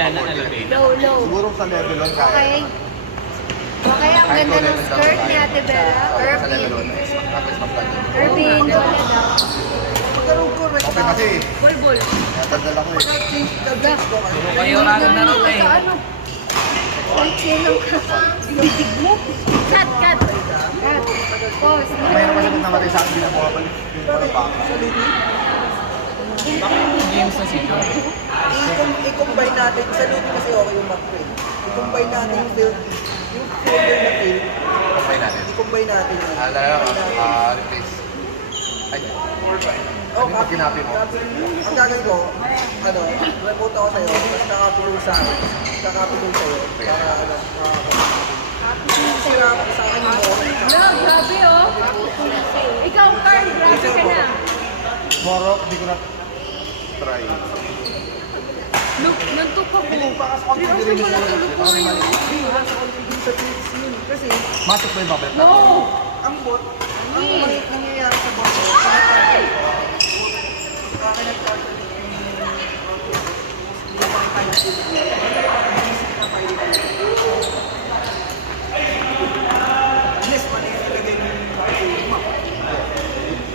Yan ang elevate. Low, low. Siguro sa level 1 kaya. Okay. Okay, ang ganda ng skirt ni Ate Bella. Sa level Irvin. 1. Tapos magkano. Irvin, wala daw. Okay kasi. Bulbul. Nadaldal ako eh. Puro kayo raro eh. Sa ano? Ay, kailan ka? Bibig mo? Cut, cut. Cut. Pause. May naman namatay sa akin, pinapakabalik. James na si John. I-combine natin, sa Lupi kasi okay yung McQueen. I-combine natin yung field na field. Okay natin. I-combine natin yun. Replace. Ay. Oh, Ano yung kinapin mo? Ang gagawin ko, remote ako sa'yo, tapos kakapin ko sa akin. Kakapin ko sa'yo. Para sira sa akin mo. No, grabe oh. Ikaw, Carl, grabe ka na. Tomorrow, hindi ko na try. Look, nantok ako. Considering mo lang tulog ko yun. Kasi, Matok ba yung bubble? No! ang bot, ang maliit nangyayari sa bot, kinag-calculate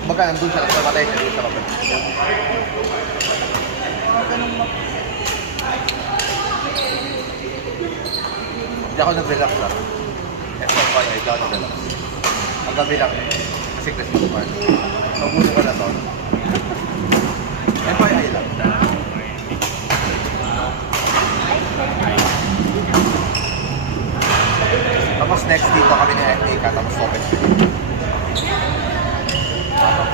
Baga, nandun siya, nasa matay siya, doon siya bubble. Hindi ako nag-relax lang. FFY, hindi ako nag-relax. Ang gabi lang, kasi kasi kuman. Mabuno ko na to. FYI lang. Tapos next dito kami ni FA ka, tapos open. Gano'n.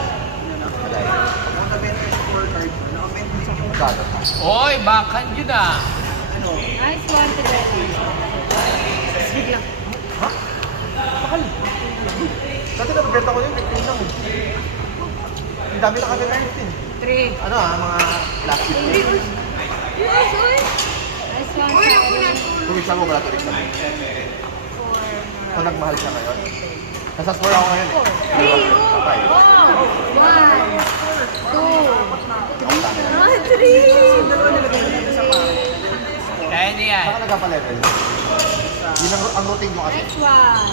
Oy, backhand yun ah. Nice one to Bella. Mahal. Dati nabibenta ko yun, 15 lang. Ang dami na kami na 15. 3. Ano mga plastic. Yes, oy. Nice one. Uy, ako na. 2 weeks ago, wala 2 weeks ago. So nagmahal siya ngayon. Nasa store ako ngayon. 3, oh. 1, 2, 3. Kaya niya yan. Saka nagpa-level. Yun ang routine ko kasi. Next one.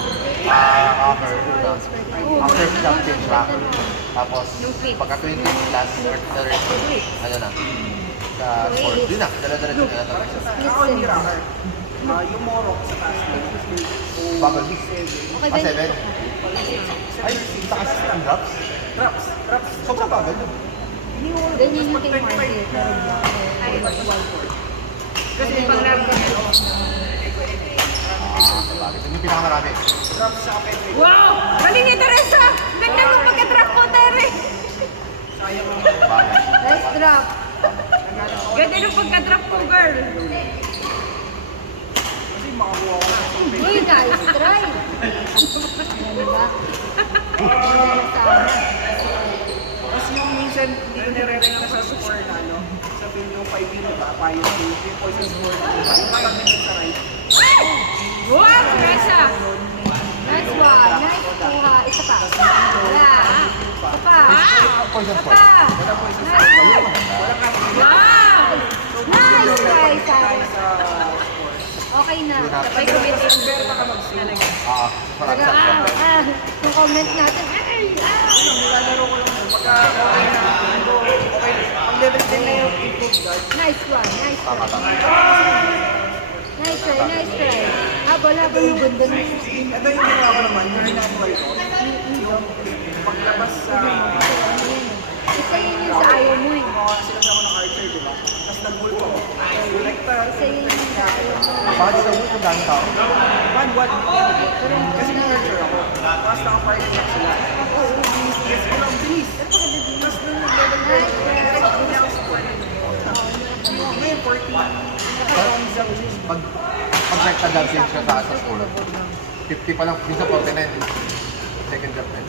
After job change rocker. Tapos pagka 20 plus or 30, ano na. Sa sport. Yun na, dala-dala siya na. Ako hindi rocker. Yung Morok sa taas. Bagal. Okay, Ah, Ben. 7. Ay, taas ang drops. Drops. Sobrang bagal yun. Ganyan yung kay Margaret. Ay, kasi pang laro niya. Bakit? Yun yung pinakamarami. Drops sa kapit. Wow! Galing ni Teresa! Ganda mo pagka-drop mo, Tere! Bagay. Nice drop. Ganda nung pagka-drop mo, girl. Kasi makakuha ko na. Uy, guys, try. Diba? Kasi yung minsan, hindi ko nire-rec na sa score na, no? Sa film yung 5 minutes, pa yung poison score na. Yung 5 minutes sa right. Wow, Teresa! Nice one. Nice kuha. Isa pa. Wala. Isa pa. Poison Isa sport. pa. Nice. Wow! Nice try, Sarah. Okay na. Sabay commentation. Marami sa Yung comment natin. Ay! Nilalaro ko lang yun. Pagka okay na, okay. Ang level 10 na yung improve guard. Nice one. Nice tama. try. Nice try. Nice try. Wala ba yung ganda na yun? Ito yung ginawa ko naman, yung ginagawa ko. Yung paglabas sa... Isa yun yung sa ayaw mo eh. Sila sa ako ng archer, di ba? Tapos nag-goal ko. Isa yun yung sa ayaw mo. Bakit sa ulit ang daming tao? 1-1. Kasi yung archer ako. Tapos naka-fire attack sila. Yes, ko lang, bilis. Tapos nung nag-level ko, hindi ako score. Ngayon, 14. Pag nagka-job change siya sa school, 50 pa lang, minsan 49. Second job na.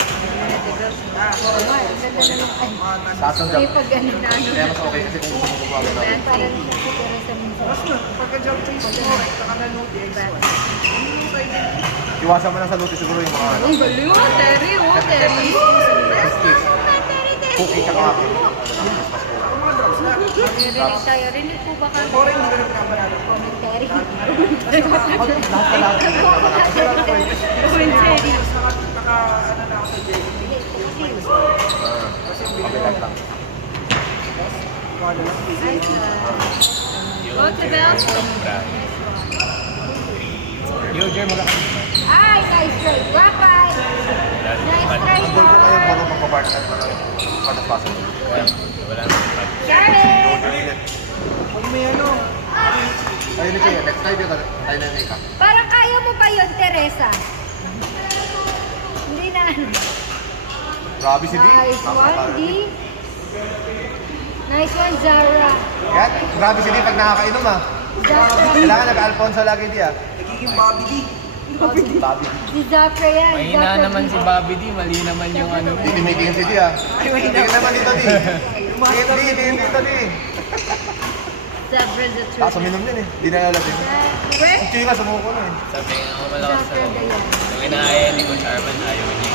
Taas ang job. May pag ano na ano. Kaya mas okay kasi kung gusto mo gumagawa na. Ayan, parang sa siguro sa minsan. Tapos nun, pagka-job change mo, naka-nanood, Iwasan mo lang sa luti siguro yung mga ano. Ang galing oh, Terry oh, Terry. Best case. Cookie tsaka hapon. mga drops na. Rinig tayo. Rinig po ba kami? Core, hindi ko na pinaparado. Lahat na naman ako. Wala na kwento. Naka, ano na ako sa J. Kabilang lang. Go to belt. Yo, Jer, magkakaroon. Ay, nice try. Guapay. Nice try, Ang goal ko ngayon, Mar. marunong magpa-partner na lang. Paano possible? Wala na. Charlie. Pag may ano, Ayun ni Kuya, next time yun, tayo na Nika. Parang kaya mo pa yun, Teresa. Hindi na. Grabe si D. Nice one, D. Nice one, Zara. Yan, grabe si D pag nakakainom ah. Zara. Kailangan nag-Alfonso lagi di ah. nagiging Bobby D. Bobby. Si Zafra yan. Mahina Zafra naman D. si Bobby D. Mali naman yung ano. Titimigin si D ah. Tingin naman dito D. Tingin dito D. Zafra the truth. Kaso minom yun eh. Di na lalabing. Where? Ang chika, sumuko na eh. Sabi nga ako malakas Zafra na. the yan. Nung inaaya ni Coach Arman, ayaw niya.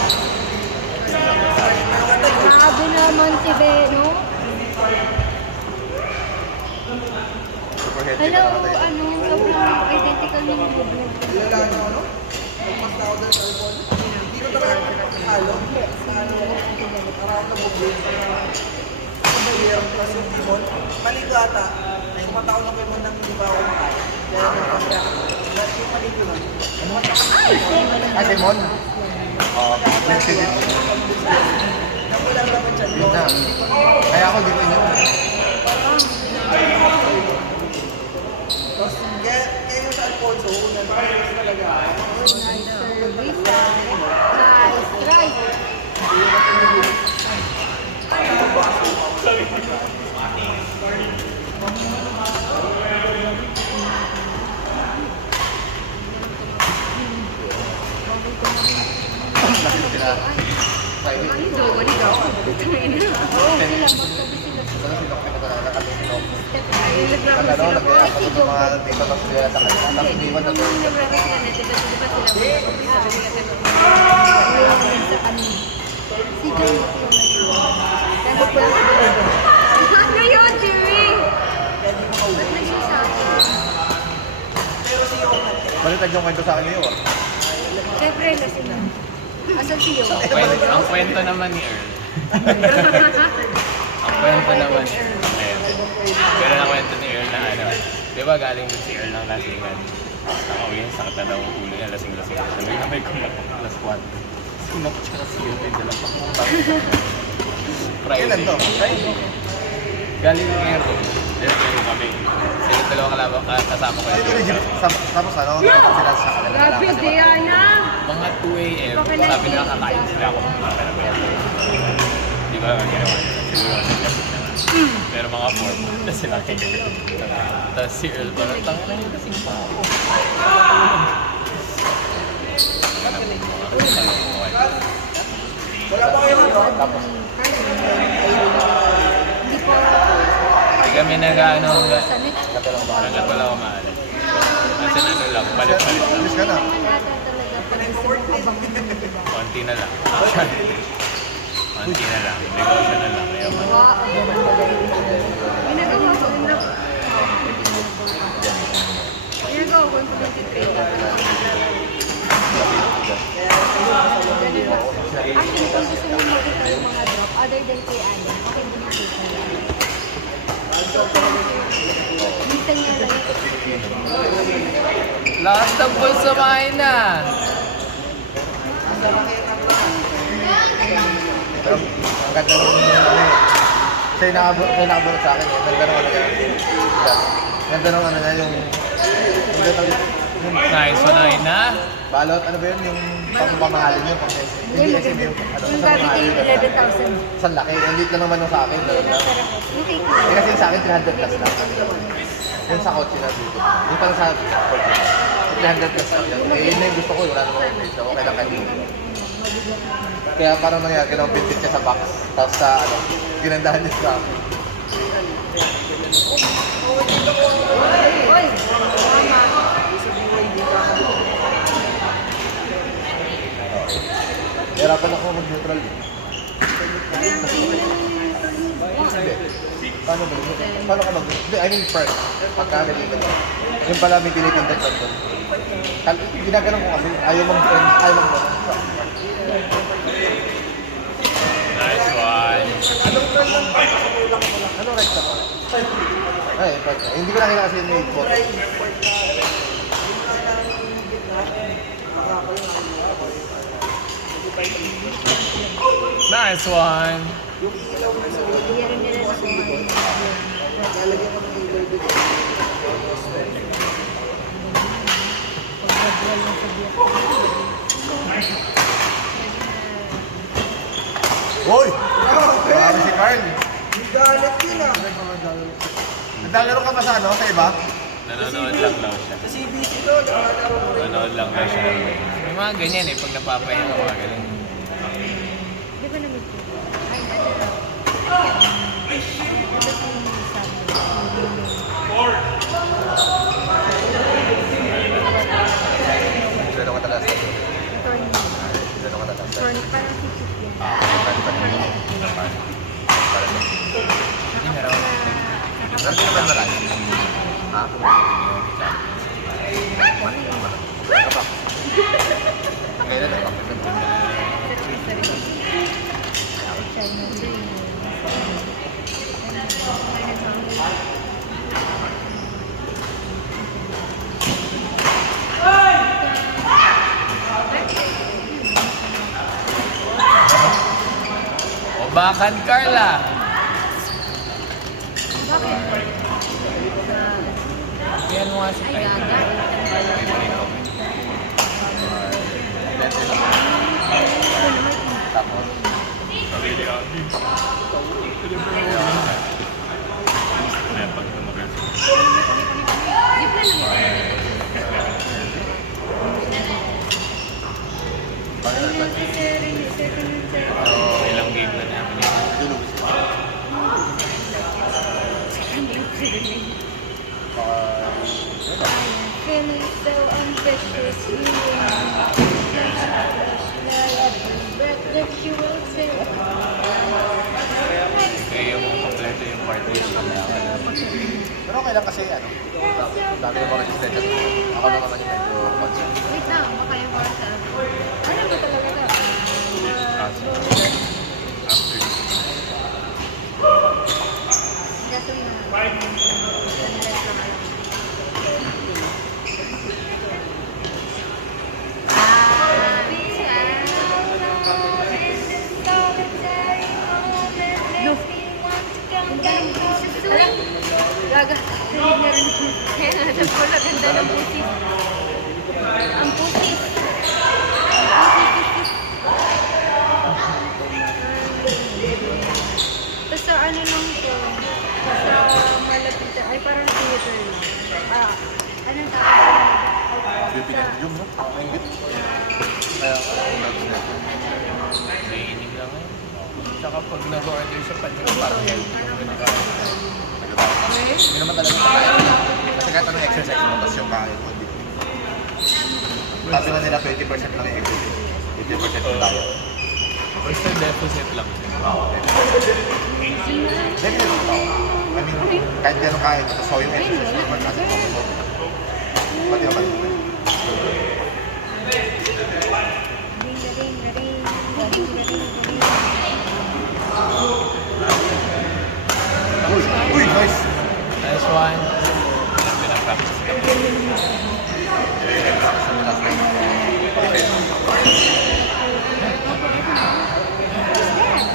Grabe naman si Beno. Super head. Hello, ano, sobrang identical ng movement. Kilala nyo ano? Mas tao doon sa Alcon. Hindi ko talaga pagkakalo. Parang ako nabugin. Mayroon plus yung Timon. Maligo ata. Kumataon ng Timon nang hindi ba ako makaya. Kaya nagpapaya. Lahat yung maligo lang. Ay, Simon. Oo. Next season. Nakulang naman siya Yun na. Kaya ako di ko inom. Tapos kaya yung sa Alfonso, nag-practice talaga. Nice service. Nice try. Nakita sila. Friday. Maligaw, maligaw. Tangina. Oo, sila. Magsabi sila. Wala si Doc Nico na kami sinom. Ay, naglaro Ang ano, sila. Ay, nag-iapag si yung Joe. mga dito tapos nila sa kanya. Tapos Hindi, iniwan na nung to. naglaro sila, diba sila si Joe. Ano po? Ano yun, Jimmy? Ba't nagsasabi? Balitag yung kwento sa akin ngayon ah. Siyempre, lasing na. Asan si Yo? Ang kwento naman ni Earl. Ang kwento naman ni Earl. Ayun. Pero na kwento ni Earl na ano. Di ba galing din si Earl ng lasingan? Nakauwi yung sakit na daw ang ulo niya. Lasing-lasing. Sabi na may kumapak na squad. Sinok siya kasi yun. Yung dalang pakutang. Kailan to? Friday. Galing ni Earl. Pero kami. Sila dalawang kasama ko Ay, yung legit. Tapos ano, sila sa kanila. Grabe, Diana! mga 2 a.m. Sabi nila kakain sila ako ng mga Di ba ang ginawa nila? Siguro nagkabit na nga. Pero mga 4 na sila kayo. Tapos si Earl parang tangin na yun kasing pa ako. Ano mo mga kasama ko kayo. Wala pa kayo ano? Tapos, Hindi po. Hindi kami nag-ano hanggang Sa next. katalang ba? hanggang wala ako maalis. Kasi ano lang, palit-palit lang. Alis ka na. Kailangan natin talaga pag abang diba? Konti na lang. Konti na lang. Negosyo na lang. Kaya man. Ginagawa ko. Ginagawa ko. 23. Actually, kung gusto mo makita yung mga drop, other than kay Ana, okay din yung kita yan. Minsan nga lang. Lakas ng ball sa main na. Pero ang ganda nung ano eh. Siya yung nakabunot sa akin eh. Ganda nung ano yan. Ganda nung ano na yung... Yung Nice one ay na. balot, ano ba yun? Yung pagpapamahalin yun. Hindi SM yung... Ano, Yung sa gabi mahalin kayo, yun. 11,000. Sa laki. Ang lit lang naman yung sa akin. Yung nasa raket. Yung kay Kuya. Eh kasi yung sa akin 300 plus lang. Yung sa kotse na dito. Yung pala sa kotse. 300 plus lang yan. Eh yun na yung gusto ko. Wala namang presyo. Okay lang kanina. Kaya parang nangyari, ganun pinsit niya sa box. Tapos sa ano, ginandahan niya sa akin. Oy! Tama. Hirapan ako mag-neutral. Hindi. Paano ba? Paano ka mag... Hindi, I mean first. Pagka naliban ka. Yung pala may tinitinda ko doon. Ginaganon ko kasi, ayaw mag-friend, ayaw mag-friend. Nice one. Anong brand ng part? Kulang ko lang. Ano right na pala? Ay, hindi ko nakita kasi yung may photo. Right part na, yung mga nang gitna, ako yung ako. Nice one. Yung ilaw na sa ulo, Iyan nila na kung lalagyan ko ng ilaw dito. pagdadwal yung sa Hoy! Grabe si Carl. Yung galit yun ah. Naglalaro ka ba sa ano? Sa iba? Nanonood lang daw siya. Sa CBC to, nakalaro ko rin. Nanonood lang daw siya. May mga ganyan eh, pag napapahinga ka mga ganyan. Di ba namin po? Ay, ano? Sino ka talaga sa Torn. Sino ka talaga sa Torn, parang sisip yan. Hindi meron. Pero di naman marami. Ha? Ngayon na lang. O bakan Carla. Bakit? Yan mo nga si Ay, Carla. gaga. Tapos, Ay, pag tumagal. Di ba naman? Ilang game na namin. Feeling so ambitious, you breath that you will take. Kaya yung kompleto yung party yung kailangan. pero okay lang kasi ano, dami yung mga resistensya. Ako lang naman yung medyo concern. Wait lang, baka yung para sa ano ba talaga na? After Kaso na. Gaga. Meron kaya nga sa pula ganda ng pusis. Ang pusis. Tapos sa ano lang to, sa malapitan, ay parang theater lang. Anong tawag? Yung pinag-zoom, no? Maingit. Kaya, naiinig lang eh. Tsaka pag nag-order siya, parang healthy yung pinakain. hindi naman talaga kakain. Kasi kahit anong exercise mo, tapos yung kain mo, hindi. Sabi nga nila 20% lang yung exercise. 80% yung diet. Basta deficit lang. Definitely. I mean, kahit gano'ng kain, tapos so yung exercise mo, kasi mo. Pati naman. Uy, nice! Nice one. Yan, pinapractice ka.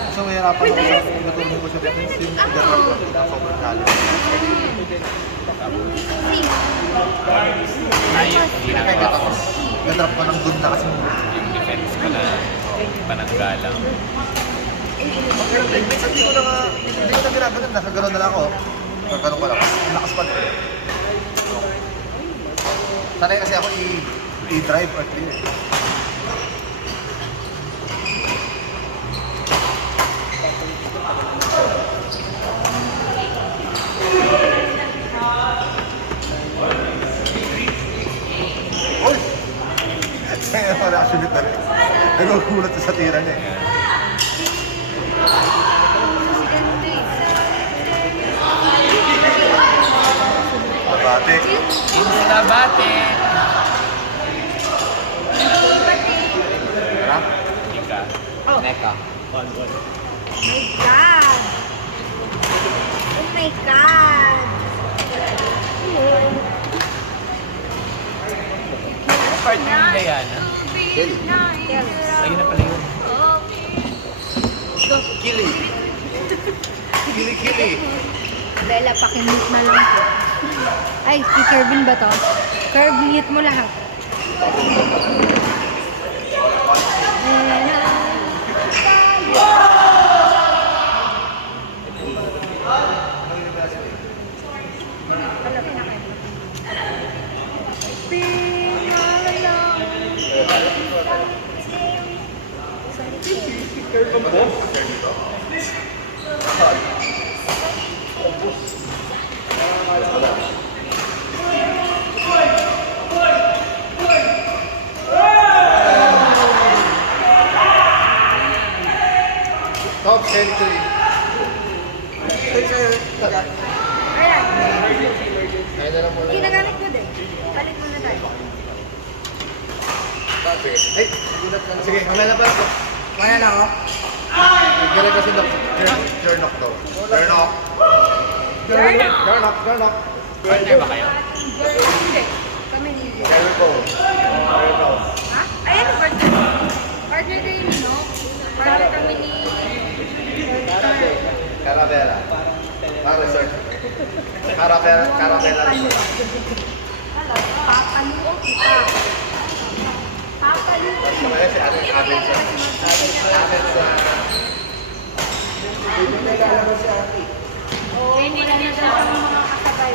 So, mahirapan ako sa natuloy ko sa defense yung pag-drop ko na sobrang kalo. Ayun, Kaya tapos, na-drop ko ng dun na kasi yung defense ko na pananggalang. pero minsan hindi ko na ginaganon, nasa gano'n na lang ako. Gano'n ko lang, lakas pa din. Sanay kasi ako i-drive or clear. Uy! Kaya ako reaction nito rin. Nagugulat sa tira niya eh. Bate. Instabate! Tara. Ika. Oh. Neka. My God! Oh my God! Part ni Diana. Kelly. Ayun na pala yun. Kili. Kili. Bella, pakimute na lang po. Ay, si Kervin ba to? Kerv, mute mo lahat. Top century. Ayan. Kaya na lang muna. Ginagamit ko din. Palit mo na tayo. Sige. Ay, sige, mamaya na pala. Kaya na ako. Nagkira kasi na Jernok daw. Jernok. Jernok. Partner ba kayo? Hindi. Kami ni Jericho. Ha? Ayan, partner. Partner kayo ni no? Partner kami ni... Caravera. Para sir. Caravera. Papaluo kita. Papaluo. Mamaya si Ate Abel sir. Abel sa... Hindi na lalabas si ate. Oo, wala na daw ang mga kasabay.